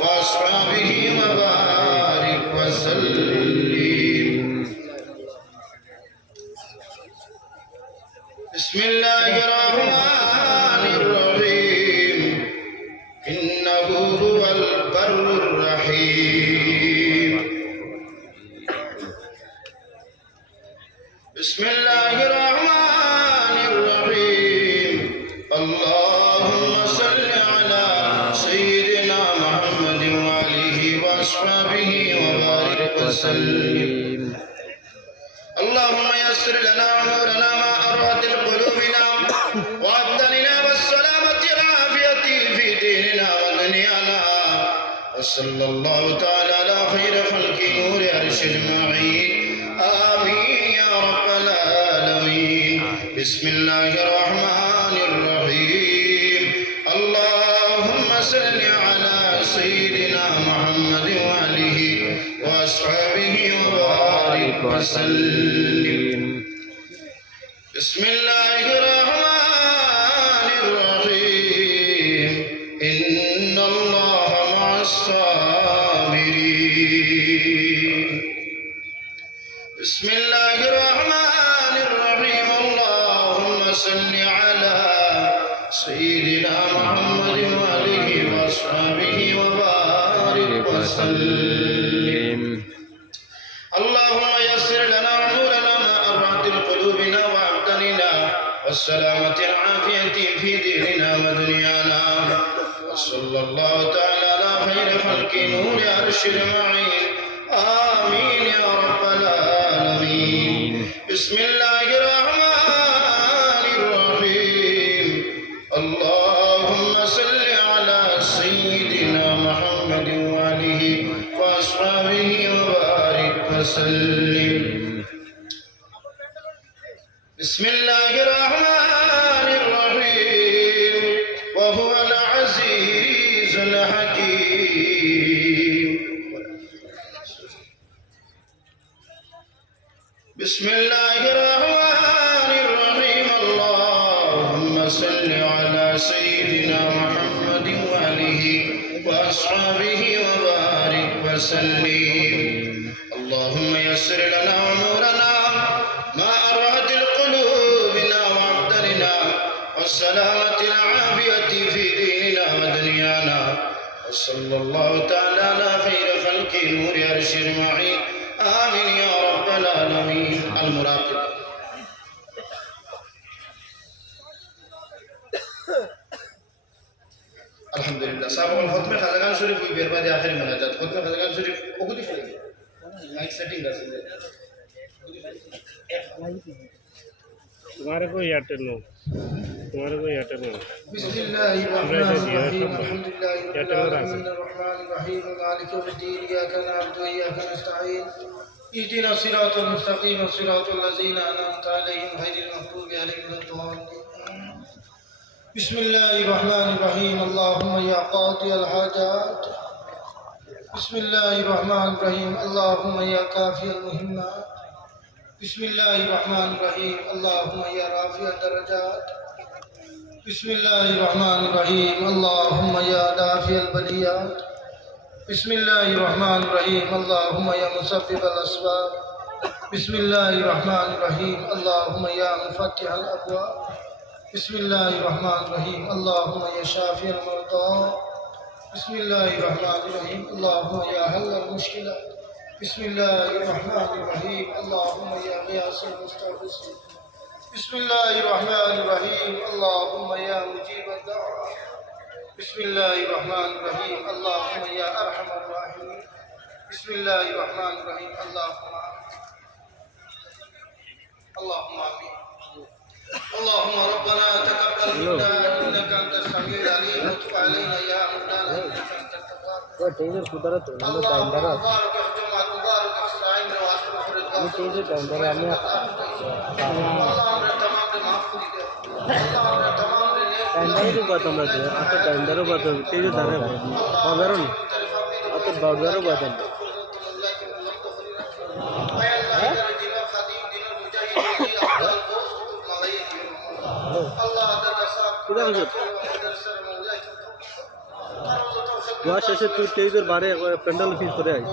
وأصحابه وبارك وسلم. بسم الله الرحمن الرحيم إنه هو البر الرحيم. بسم الله الرحمن الرحيم اللهم صل على سيدنا محمد وآله وأصحابه وبارك وسلم. اللهم يسر لنا أمورنا ما أراد قلوبنا وأبداننا والسلامة والعافية في ديننا ودنيانا. وصلى الله تعالى على خير خلق نور عرش أجمعين. آمين يا رب العالمين. بسم الله الرحمن الرحيم اللهم صل على سيدنا محمد وآله وأصحابه وبارك وسلم. بسم الله الرحمن الرحيم إن الله مع الصابرين. بسم الله الرحمن الرحيم اللهم صل على سيدنا محمد وآله وأصحابه وبارك وسلم. اللهم يسر لنا أمورنا ما أراد قلوبنا وأبداننا والسلامة العافية في ديننا ودنيانا. وصلى الله تعالى على خير خلق نور عرش أجمعين. آمين يا رب العالمين. بسم الله الرحمن الرحيم اللهم صل على سيدنا محمد وآله وأصحابه وبارك وسلم. بسم الله الرحمن الرحيم وهو العزيز الحكيم. بسم الله الرحمن الرحيم اللهم صل على سيدنا محمد وآله وأصحابه وبارك وسلم. اللهم يسر لنا أمورنا ما أراد قلوبنا وأبداننا والسلامة العافية في ديننا ودنيانا. وصلى الله تعالى على خير خلق نور عرش أجمعين. آمين يا رب العالمين. المراقب الحمدلله. صاحب الختمة خزان شريف بيربادي آخر مناجات ختمة خزان شريف وقودي فلي mic setting कर सकते हैं. तुम्हारे को एयरटेल नो तुम्हारे को एयरटेल नो. बिस्मिल्लाहिर्रहमानिर्रहीम अल्हम्दुलिल्लाहि रब्बिल आलमीन अर्रहमानिर रहीम मालिकि यौमिद्दीन इय्याका नअबुदु व इय्याका नस्तईन इहदिनास सिरातल मुस्तकीम सिरातल लज़ीना अनअमता अलैहिम गैरिल मग़दूबि अलैहिम वलद्दाल्लीन. बिस्मिल्लाहिर्रहमानिर्रहीम अल्लाहुम्मा या क़ादियल हाजात. बिस्मिल्लाहिर्रहमानिर्रहीम अल्लाहुम्मा या काफ़ियल मुहिम्मात. बिस्मिल्लाहिर्रहमानिर्रहीम अल्लाहुम्मा या राफ़िअद दरजात. बिस्मिल्लाहिर्रहमानिर्रहीम अल्लाहुम्मा या दाफ़िअल बलियात. बिस्मिल्लाहिर्रहमानिर्रहीम अल्लाहुम्मा या मुसब्बिबल अस्बाब. बिस्मिल्लाहिर्रहमानिर्रहीम अल्लाहुम्मा या मुफ़त्तिहल अबवाब. बिस्मिल्लाहिर्रहमानिर्रहीम अल्लाहुम्मा या शाफ़िअल मर्दा. बिस्मिल्लाहिर्रहमानिर्रहीम अल्लाहुम्मा या हल्लल मुश्किलात. बिस्मिल्लाहिर्रहमानिर्रहीम अल्लाहुम्मा या ग़ियासल मुस्तग़ीसीन. बिस्मिल्लाहिर्रहमानिर्रहीम अल्लाहुम्मा या मुजीबद दअवा. बिस्मिल्लाहिर्रहमानिर्रहीम अल्लाहुम्मा या अरहमर राहिमीन. बिस्मिल्लाहिर्रहमानिर्रहीम अल्लाहुम्मा आमीन. اللهم ربنا تقبل منا انك انت السميع العليم وتب علينا يا مولانا انك انت التواب. اللهم بارك في جمعة مبارك الصائم واستغفر الله. اللهم تمام معاف कर दे. اللهم تمام টাইমদারও কথা আমরা যে আতো টাইমদারও কথা তেজ দাঁড়া বাজারও নি আতো বাজারও কথা Allah Kuda দোয়া শেষে তুই তেইজের বারে প্যান্ডেল ফিস করে আই